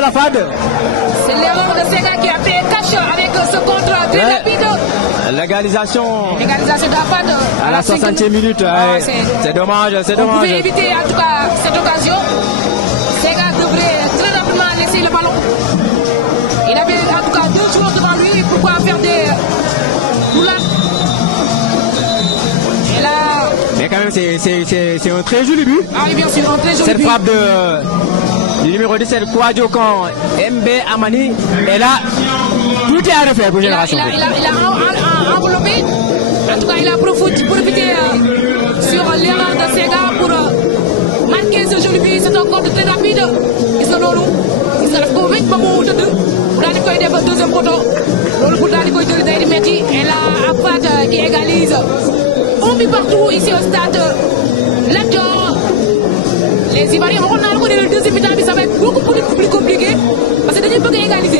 La FAD. C'est l'erreur de Sega qui a payé cash avec ce contrat très rapide. L'égalisation de la FAD. à la 60e minute. C'est dommage, c'est On dommage. pouvait éviter en tout cas cette occasion. Sega devrait très rapidement laisser le ballon. Il avait en tout cas 2 joueurs devant lui. Pourquoi faire des roulades? Et là. Mais quand même, c'est un très joli but. Ah oui, bien sûr, un très joli Cette but. frappe du numéro 17, Kwadjokan Mb Amani. Et là, tout est à refaire pour Génération. Il a enveloppé. En tout cas, il a profité sur l'erreur de Sega pour marquer ce joli but. C'est un compte très rapide. Ils sont dans nous. Ils sont convaincus que nous avons fait le deuxième poteau. Pour et là, Afat qui égalise. On vit partout ici au stade. Là-dedans, les Ivoiriens, on a le deuxième mi-temps, ça va être beaucoup plus compliqué parce que nous ne pouvons pas égaliser.